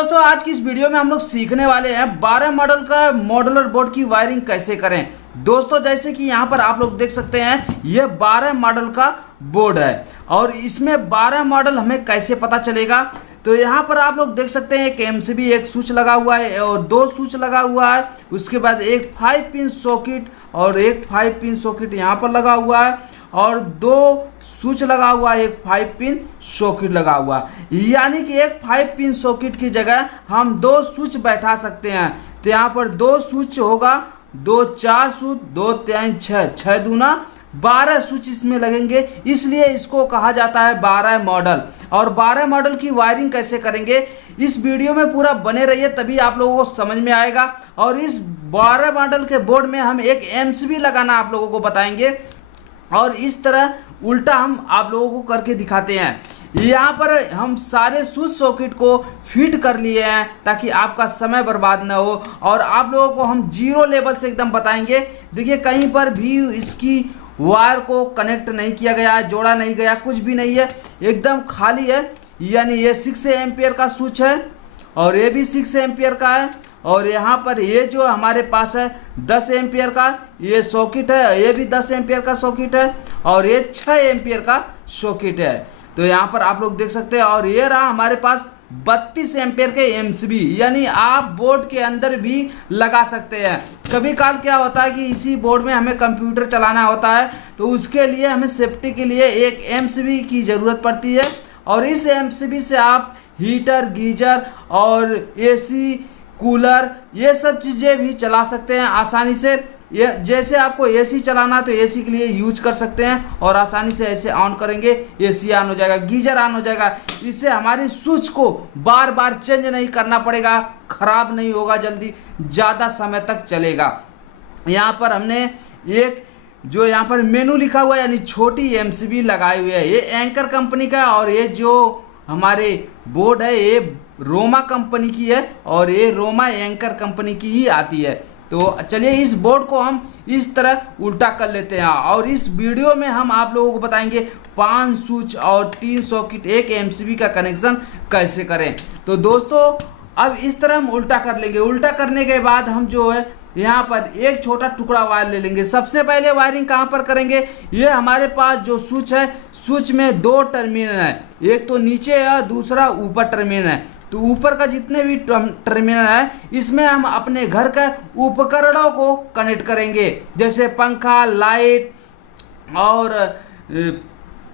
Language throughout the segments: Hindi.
दोस्तों आज की इस वीडियो में हम लोग सीखने वाले हैं 12 मॉडल का मॉड्यूलर बोर्ड की वायरिंग कैसे करें। दोस्तों जैसे कि यहाँ पर आप लोग देख सकते हैं ये 12 मॉडल का बोर्ड है और इसमें 12 मॉडल हमें कैसे पता चलेगा। तो यहाँ पर आप लोग देख सकते हैं एक एमसीबी एक स्विच लगा हुआ है और दो स्विच लगा हुआ है। उसके बाद एक 5 पिन सॉकेट और एक 5 पिन सॉकेट यहाँ पर लगा हुआ है और दो स्विच लगा हुआ है, एक 5 पिन सॉकेट लगा हुआ है। यानी कि एक 5 पिन सॉकेट की जगह हम दो स्विच बैठा सकते हैं। तो यहाँ पर दो स्विच होगा, दो 4 स्विच, दो 3 6, 6 दूना 12 स्विच इसमें लगेंगे, इसलिए इसको कहा जाता है 12 मॉडल। और 12 मॉडल की वायरिंग कैसे करेंगे इस वीडियो में पूरा बने रहिए, तभी आप लोगों को समझ में आएगा। और इस 12 मॉडल के बोर्ड में हम एक एमसीबी लगाना आप लोगों को बताएंगे और इस तरह उल्टा हम आप लोगों को करके दिखाते हैं। यहाँ पर हम सारे स्विच सॉकेट को फिट कर लिए हैं ताकि आपका समय बर्बाद ना हो और आप लोगों को हम जीरो लेवल से एकदम बताएंगे। देखिए कहीं पर भी इसकी वायर को कनेक्ट नहीं किया गया है, जोड़ा नहीं गया, कुछ भी नहीं है, एकदम खाली है। यानी ये 6 एम्पियर का स्विच है और ये भी 6 एम्पियर का है और यहाँ पर ये जो हमारे पास है 10 एम्पियर का ये सॉकेट है, ये भी 10 एम्पियर का सॉकेट है और ये 6 एम्पियर का सॉकेट है। तो यहाँ पर आप लोग देख सकते हैं और ये रहा हमारे पास 32 एम्पियर के एमसीबी, यानी आप बोर्ड के अंदर भी लगा सकते हैं। कभी काल क्या होता है कि इसी बोर्ड में हमें कंप्यूटर चलाना होता है तो उसके लिए हमें सेफ्टी के लिए एक एमसीबी की ज़रूरत पड़ती है और इस एमसीबी से आप हीटर, गीजर और एसी, कूलर ये सब चीज़ें भी चला सकते हैं आसानी से। ये जैसे आपको एसी चलाना तो एसी के लिए यूज कर सकते हैं और आसानी से ऐसे ऑन करेंगे एसी ऑन हो जाएगा, गीजर ऑन हो जाएगा। इससे हमारी स्विच को बार बार चेंज नहीं करना पड़ेगा, खराब नहीं होगा, जल्दी ज़्यादा समय तक चलेगा। यहाँ पर हमने एक जो यहाँ पर मेनू लिखा हुआ है यानी छोटी एमसीबी लगाई हुई है, ये एंकर कंपनी का और ये जो हमारे बोर्ड है ये रोमा कंपनी की है और ये रोमा एंकर कंपनी की ही आती है। तो चलिए इस बोर्ड को हम इस तरह उल्टा कर लेते हैं और इस वीडियो में हम आप लोगों को बताएंगे 5 स्विच और 3 सॉकेट एक एमसीबी का कनेक्शन कैसे करें। तो दोस्तों अब इस तरह हम उल्टा कर लेंगे। उल्टा करने के बाद हम जो है यहाँ पर एक छोटा टुकड़ा वायर ले लेंगे। सबसे पहले वायरिंग कहाँ पर करेंगे, ये हमारे पास जो स्विच है, स्विच में 2 टर्मिनल है, एक तो नीचे है दूसरा ऊपर टर्मिनल है। तो ऊपर का जितने भी टर्मिनल है इसमें हम अपने घर के उपकरणों को कनेक्ट करेंगे, जैसे पंखा, लाइट और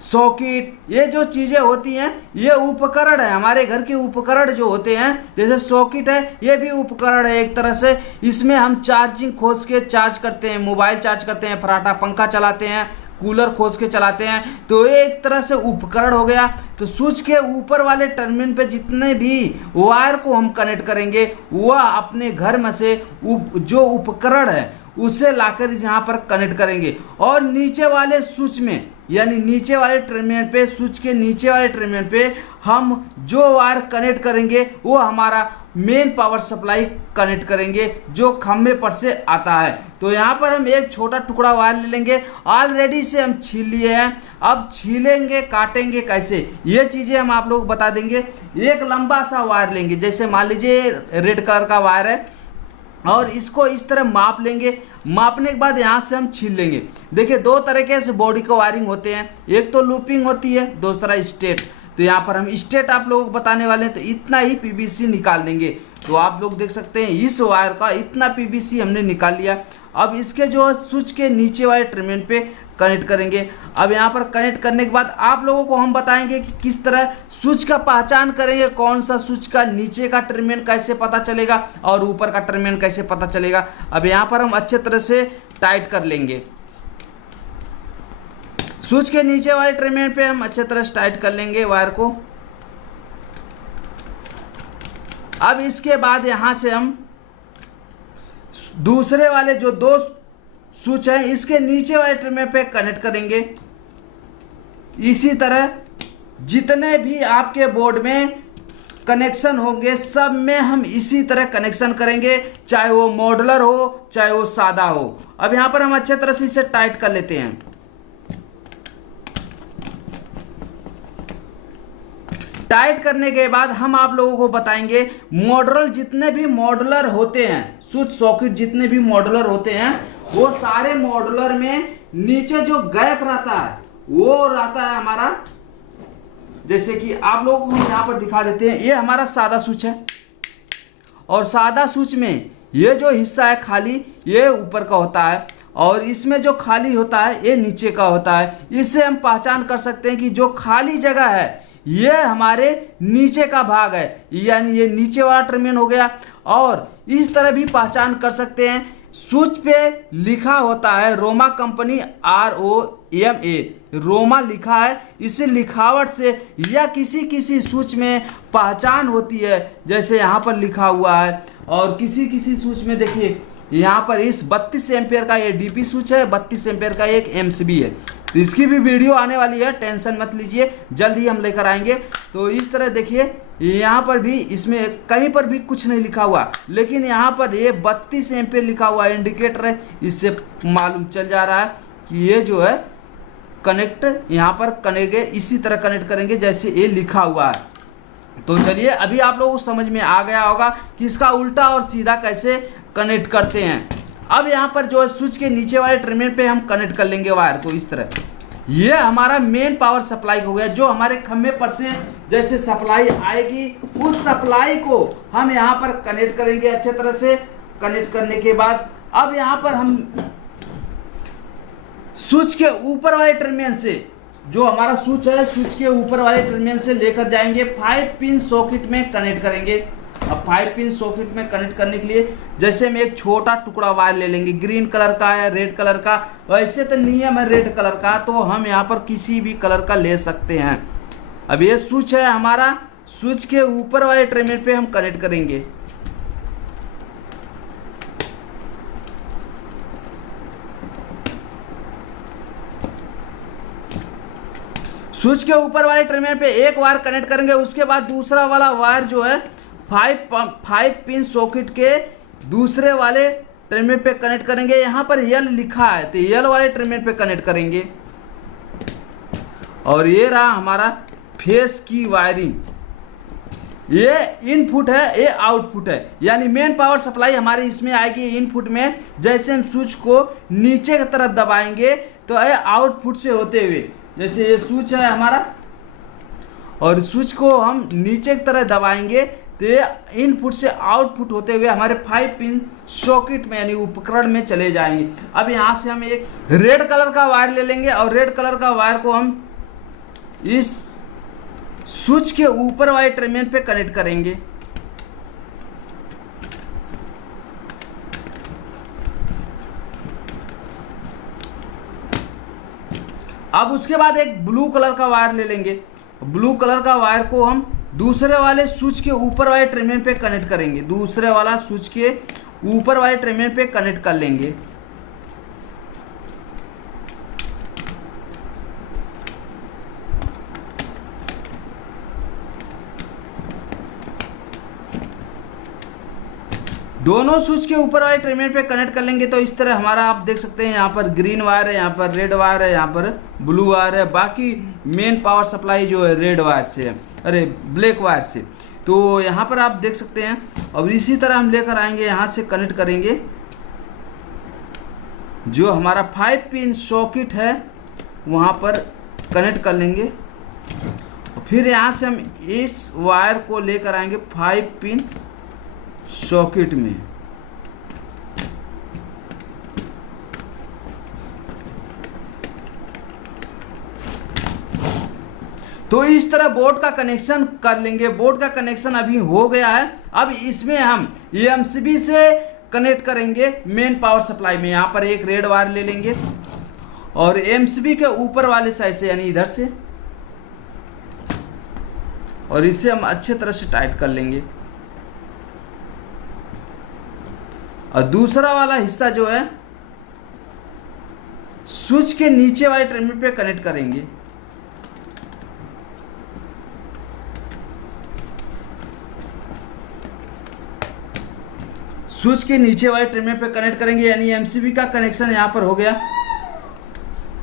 सॉकेट। ये जो चीज़ें होती हैं ये उपकरण है, हमारे घर के उपकरण जो होते हैं। जैसे सॉकेट है ये भी उपकरण है एक तरह से, इसमें हम चार्जिंग खोज के चार्ज करते हैं, मोबाइल चार्ज करते हैं, फराटा पंखा चलाते हैं, कूलर खोज के चलाते हैं। तो ये एक तरह से उपकरण हो गया। तो स्विच के ऊपर वाले टर्मिनल पे जितने भी वायर को हम कनेक्ट करेंगे वह अपने घर में से जो उपकरण है उसे लाकर यहाँ पर कनेक्ट करेंगे और नीचे वाले स्विच में यानी नीचे वाले टर्मिनल पे, स्विच के नीचे वाले टर्मिनल पे हम जो वायर कनेक्ट करेंगे वो हमारा मेन पावर सप्लाई कनेक्ट करेंगे जो खंभे पर से आता है। तो यहाँ पर हम एक छोटा टुकड़ा वायर ले लेंगे, ऑलरेडी से हम छील लिए हैं। अब छीलेंगे, काटेंगे कैसे ये चीज़ें हम आप लोग बता देंगे। एक लंबा सा वायर लेंगे, जैसे मान लीजिए रेड कलर का वायर है और इसको इस तरह माप लेंगे। मापने के बाद यहाँ से हम छील लेंगे। देखिए 2 तरीके से बॉडी का वायरिंग होते हैं, एक तो लूपिंग होती है, दूसरा स्ट्रेट। तो यहाँ पर हम स्ट्रेट आप लोगों को बताने वाले हैं, तो इतना ही पीवीसी निकाल देंगे। तो आप लोग देख सकते हैं इस वायर का इतना पीवीसी हमने निकाल लिया। अब इसके जो स्विच के नीचे वाले टर्मिनल पे कनेक्ट करेंगे। अब यहाँ पर कनेक्ट करने के बाद आप लोगों को हम बताएंगे कि किस तरह स्विच का पहचान करेंगे, कौन सा स्विच का नीचे का टर्मिनल कैसे पता चलेगा और ऊपर का टर्मिनल कैसे पता चलेगा। अब यहाँ पर हम अच्छे तरह से टाइट कर लेंगे। स्विच के नीचे वाले टर्मिनल पे हम अच्छे तरह से टाइट कर लेंगे वायर को। अब इसके बाद यहाँ से हम दूसरे वाले जो 2 स्विच है इसके नीचे वाले टर्मिनल पे कनेक्ट करेंगे। इसी तरह जितने भी आपके बोर्ड में कनेक्शन होंगे सब में हम इसी तरह कनेक्शन करेंगे, चाहे वो मॉड्यूलर हो चाहे वो सादा हो। अब यहाँ पर हम अच्छे तरह से इसे टाइट कर लेते हैं। टाइट करने के बाद हम आप लोगों को बताएंगे मॉड्यूलर जितने भी मॉड्यूलर होते हैं, स्विच सॉकेट जितने भी मॉड्यूलर होते हैं, वो सारे मॉड्यूलर में नीचे जो गैप रहता है वो रहता है हमारा, जैसे कि आप लोगों को हम यहाँ पर दिखा देते हैं। ये हमारा सादा स्विच है और सादा स्विच में ये जो हिस्सा है खाली, ये ऊपर का होता है और इसमें जो खाली होता है ये नीचे का होता है। इससे हम पहचान कर सकते हैं कि जो खाली जगह है ये हमारे नीचे का भाग है, यानी ये नीचे वाला टर्मिनल हो गया। और इस तरह भी पहचान कर सकते हैं, स्विच पे लिखा होता है रोमा कंपनी ROMA, रोमा लिखा है। इसी लिखावट से या किसी किसी स्विच में पहचान होती है, जैसे यहाँ पर लिखा हुआ है। और किसी किसी स्विच में देखिए यहाँ पर इस 32 एम्पियर का ये DP स्विच है, 32 एम्पियर का एक MCB है। तो इसकी भी वीडियो आने वाली है, टेंशन मत लीजिए, जल्द ही हम लेकर आएंगे। तो इस तरह देखिए यहाँ पर भी इसमें कहीं पर भी कुछ नहीं लिखा हुआ, लेकिन यहाँ पर ये 32 एम्पियर लिखा हुआ इंडिकेटर है। इससे मालूम चल जा रहा है कि ये जो है कनेक्ट यहाँ पर करेंगे, इसी तरह कनेक्ट करेंगे जैसे ये लिखा हुआ है। तो चलिए अभी आप लोगों को समझ में आ गया होगा कि इसका उल्टा और सीधा कैसे कनेक्ट करते हैं। अब यहाँ पर जो है स्विच के नीचे वाले टर्मिनल पे हम कनेक्ट कर लेंगे वायर को इस तरह। ये हमारा मेन पावर सप्लाई हो गया, जो हमारे खंभे पर से जैसे सप्लाई आएगी उस सप्लाई को हम यहाँ पर कनेक्ट करेंगे अच्छे तरह से। कनेक्ट करने के बाद अब यहाँ पर हम स्विच के ऊपर वाले टर्मिनल से, जो हमारा स्विच है स्विच के ऊपर वाले टर्मिनल से लेकर जाएंगे 5 पिन सॉकेट में कनेक्ट करेंगे। अब 5 पिन सॉकेट में कनेक्ट करने के लिए जैसे हम एक छोटा टुकड़ा वायर ले लेंगे, ग्रीन कलर का या रेड कलर का। वैसे तो नियम है रेड कलर का, तो हम यहाँ पर किसी भी कलर का ले सकते हैं। अब ये स्विच है हमारा, स्विच के ऊपर वाले टर्मिनल पे हम कनेक्ट करेंगे। स्विच के ऊपर वाले टर्मिनल पे एक वायर कनेक्ट करेंगे, उसके बाद दूसरा वाला वायर जो है 5 पिन सॉकेट के दूसरे वाले टर्मिनल पे कनेक्ट करेंगे। यहाँ पर यल लिखा है तो यल वाले टर्मिनल पे कनेक्ट करेंगे। और ये रहा हमारा फेस की वायरिंग, ये इनपुट है, ये आउटपुट है, यानी मेन पावर सप्लाई हमारी इसमें आएगी इनपुट में। जैसे हम स्विच को नीचे की तरफ दबाएंगे तो ये आउटपुट से होते हुए, जैसे ये स्विच है हमारा और स्विच को हम नीचे की तरह दबाएंगे तो ये इनपुट से आउटपुट होते हुए हमारे 5 पिन सॉकेट में यानी उपकरण में चले जाएंगे। अब यहाँ से हम एक रेड कलर का वायर ले लेंगे और रेड कलर का वायर को हम इस स्विच के ऊपर वाले टर्मिनल पे कनेक्ट करेंगे। अब उसके बाद एक ब्लू कलर का वायर ले लेंगे। ब्लू कलर का वायर को हम दूसरे वाले स्विच के ऊपर वाले टर्मिनल पे कनेक्ट करेंगे, दूसरे वाला स्विच के ऊपर वाले टर्मिनल पे कनेक्ट कर लेंगे। दोनों स्विच के ऊपर वाले टर्मिनल पे कनेक्ट कर लेंगे। तो इस तरह हमारा आप देख सकते हैं यहाँ पर ग्रीन वायर है, यहाँ पर रेड वायर है, यहाँ पर ब्लू वायर है। बाकी मेन पावर सप्लाई जो है रेड वायर से है, अरे ब्लैक वायर से। तो यहाँ पर आप देख सकते हैं। और इसी तरह हम लेकर आएंगे, यहाँ से कनेक्ट करेंगे जो हमारा 5 पिन सॉकेट है वहाँ पर कनेक्ट कर लेंगे। और फिर यहाँ से हम इस वायर को लेकर आएंगे 5 पिन सॉकेट में। तो इस तरह बोर्ड का कनेक्शन कर लेंगे। बोर्ड का कनेक्शन अभी हो गया है। अब इसमें हम MCB से कनेक्ट करेंगे मेन पावर सप्लाई में। यहाँ पर एक रेड वायर ले लेंगे और MCB के ऊपर वाले साइड से यानी इधर से, और इसे हम अच्छे तरह से टाइट कर लेंगे। और दूसरा वाला हिस्सा जो है स्विच के नीचे वाले टर्मिनल पे कनेक्ट करेंगे। स्विच के नीचे वाले टर्मिनल पे कनेक्ट करेंगे, यानी MCB का कनेक्शन यहाँ पर हो गया।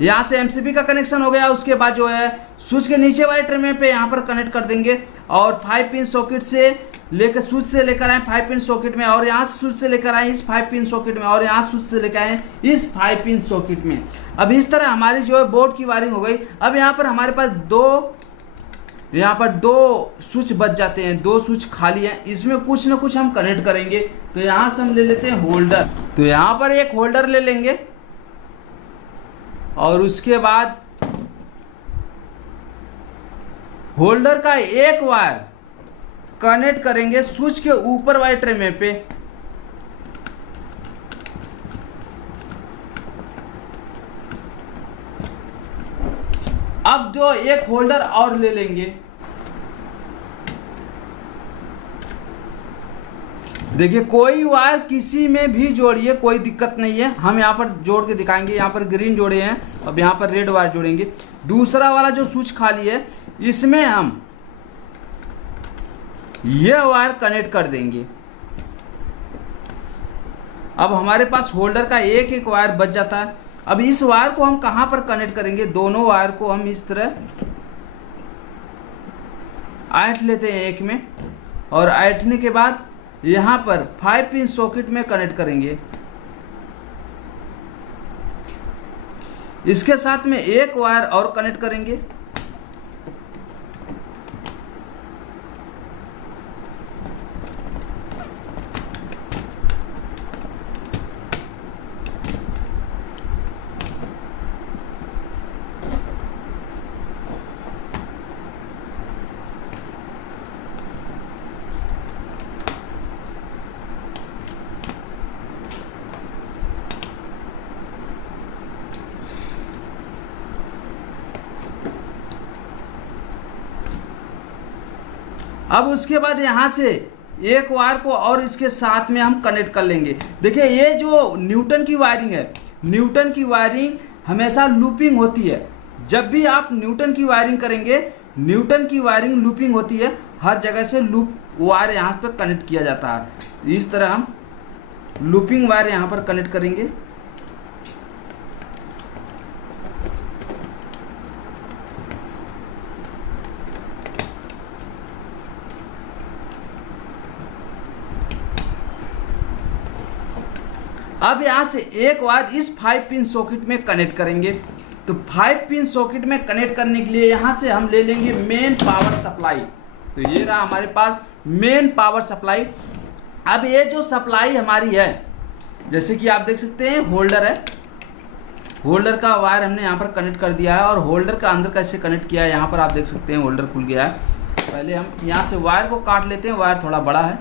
यहाँ से एमसीबी का कनेक्शन हो गया। उसके बाद जो है स्विच के नीचे वाले टर्मिनल पे यहाँ पर कनेक्ट कर देंगे और 5 पिन सॉकेट से लेकर स्विच से लेकर आए 5 पिन सॉकेट में, और यहाँ स्विच से लेकर आए इस 5 पिन सॉकेट में, और यहाँ स्विच से लेकर आए इस 5 पिन सॉकेट में। अब इस तरह हमारी जो है बोर्ड की वायरिंग हो गई। अब यहाँ पर हमारे पास दो स्विच बच जाते हैं, 2 स्विच खाली हैं, इसमें कुछ ना कुछ हम कनेक्ट करेंगे। तो यहाँ से हम ले लेते हैं होल्डर। तो यहाँ पर एक होल्डर ले लेंगे और उसके बाद होल्डर का एक वायर कनेक्ट करेंगे स्विच के ऊपर वाले टर्मिनल पे। अब जो एक होल्डर और ले लेंगे। देखिए कोई वायर किसी में भी जोड़िए, कोई दिक्कत नहीं है। हम यहाँ पर जोड़ के दिखाएंगे। यहाँ पर ग्रीन जोड़े हैं, अब यहाँ पर रेड वायर जोड़ेंगे। दूसरा वाला जो स्विच खाली है इसमें हम यह वायर कनेक्ट कर देंगे। अब हमारे पास होल्डर का एक एक वायर बच जाता है। अब इस वायर को हम कहां पर कनेक्ट करेंगे? दोनों वायर को हम इस तरह ऐंठ लेते हैं एक में, और ऐंठने के बाद यहां पर 5 पिन सॉकेट में कनेक्ट करेंगे। इसके साथ में एक वायर और कनेक्ट करेंगे। अब उसके बाद यहाँ से एक वायर को और इसके साथ में हम कनेक्ट कर लेंगे। देखिए ये जो न्यूटन की वायरिंग है, न्यूटन की वायरिंग हमेशा लूपिंग होती है। जब भी आप न्यूटन की वायरिंग करेंगे, न्यूटन की वायरिंग लूपिंग होती है। हर जगह से लूप वायर यहाँ पर कनेक्ट किया जाता है। इस तरह हम लूपिंग वायर यहाँ पर कनेक्ट करेंगे। अब यहाँ से एक वायर इस 5 पिन सॉकेट में कनेक्ट करेंगे। तो 5 पिन सॉकेट में कनेक्ट करने के लिए यहाँ से हम ले लेंगे मेन पावर सप्लाई। तो ये रहा हमारे पास मेन पावर सप्लाई। अब ये जो सप्लाई हमारी है, जैसे कि आप देख सकते हैं होल्डर है, होल्डर का वायर हमने यहाँ पर कनेक्ट कर दिया है। और होल्डर का अंदर कैसे कनेक्ट किया है यहाँ पर आप देख सकते हैं, होल्डर खुल गया है। पहले हम यहाँ से वायर को काट लेते हैं, वायर थोड़ा बड़ा है।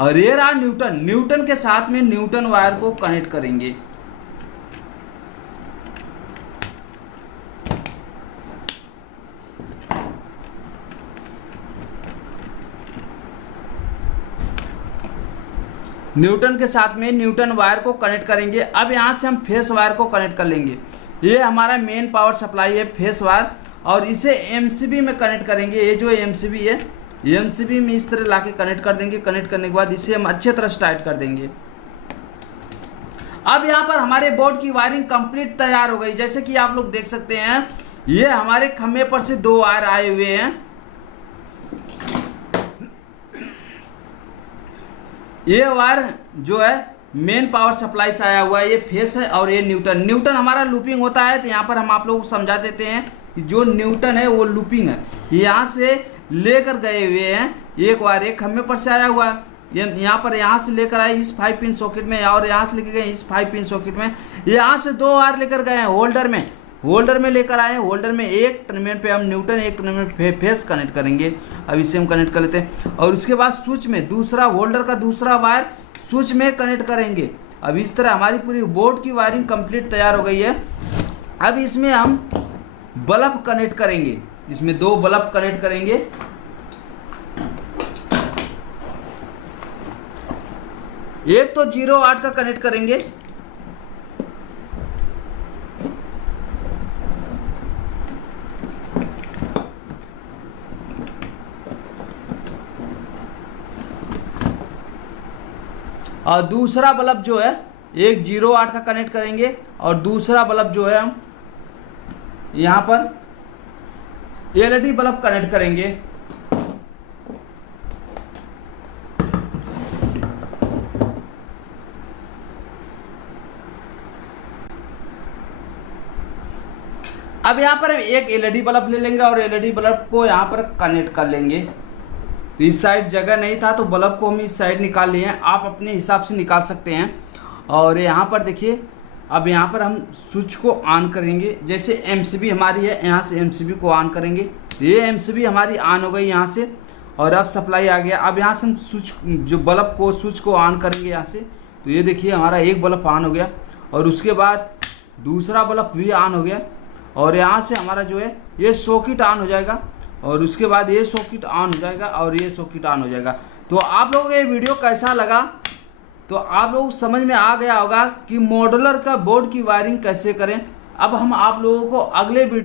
और ये रहा न्यूटन। न्यूटन के साथ में न्यूटन वायर को कनेक्ट करेंगे। न्यूटन के साथ में न्यूटन वायर को कनेक्ट करेंगे। अब यहाँ से हम फेस वायर को कनेक्ट कर लेंगे। ये हमारा मेन पावर सप्लाई है, फेस वायर, और इसे एमसीबी में कनेक्ट करेंगे। ये जो एमसीबी है, एमसीबी में इस तरह लाके कनेक्ट कर देंगे। कनेक्ट करने के बाद इसे हम अच्छे तरह से टाइट कर देंगे। अब यहाँ पर हमारे बोर्ड की वायरिंग कंप्लीट तैयार हो गई। जैसे कि आप लोग देख सकते हैं, ये हमारे खम्भे पर से 2 वायर आए हुए हैं। ये वायर जो है मेन पावर सप्लाई से आया हुआ है, ये फेस है, और ये न्यूटन। न्यूटन हमारा लूपिंग होता है। तो यहाँ पर हम आप लोगों को समझा देते हैं कि जो न्यूटन है वो लूपिंग है। यहाँ से लेकर गए हुए हैं, एक वायर एक खम्भे पर से आया हुआ है। यहाँ पर यहाँ से लेकर आए इस 5 पिन सॉकेट में, और यहाँ से लेकर गए इस 5 पिन सॉकेट में। यहाँ से 2 वायर लेकर गए हैं होल्डर में, होल्डर में लेकर आए हैं। होल्डर में एक टर्मिनल पे हम न्यूटन, एक टर्मिनल पे फेस कनेक्ट करेंगे। अब इसे हम कनेक्ट कर लेते हैं। और उसके बाद स्विच में दूसरा, होल्डर का दूसरा वायर स्विच में कनेक्ट करेंगे। अब इस तरह हमारी पूरी बोर्ड की वायरिंग कंप्लीट तैयार हो गई है। अब इसमें हम बल्ब कनेक्ट करेंगे। इसमें 2 बल्ब कनेक्ट करेंगे। एक तो 0 का कनेक्ट करेंगे, और दूसरा बल्ब जो है एक 0 वाट का कनेक्ट करेंगे और दूसरा बल्ब जो है हम यहाँ पर एलईडी बल्ब कनेक्ट करेंगे। अब यहाँ पर एक एलईडी बल्ब ले लेंगे और एलईडी बल्ब को यहाँ पर कनेक्ट कर लेंगे। तो इस साइड जगह नहीं था तो बल्ब को हम इस साइड निकाल लिए हैं, आप अपने हिसाब से निकाल सकते हैं। और यहाँ पर देखिए, अब यहाँ पर हम स्विच को ऑन करेंगे। जैसे एमसीबी हमारी है, यहाँ से एमसीबी को ऑन करेंगे। ये एमसीबी हमारी ऑन हो गई यहाँ से, और अब सप्लाई आ गया। अब यहाँ से हम स्विच जो बल्ब को स्विच को ऑन करेंगे यहाँ से, तो ये देखिए हमारा एक बल्ब ऑन हो गया और उसके बाद दूसरा बल्ब भी ऑन हो गया। और यहाँ से हमारा जो है ये सॉकेट ऑन हो जाएगा और उसके बाद ये सॉकेट ऑन हो जाएगा और ये सॉकेट ऑन हो जाएगा। तो आप लोगों को ये वीडियो कैसा लगा, तो आप लोग समझ में आ गया होगा कि मॉड्यूलर का बोर्ड की वायरिंग कैसे करें। अब हम आप लोगों को अगले वीडियो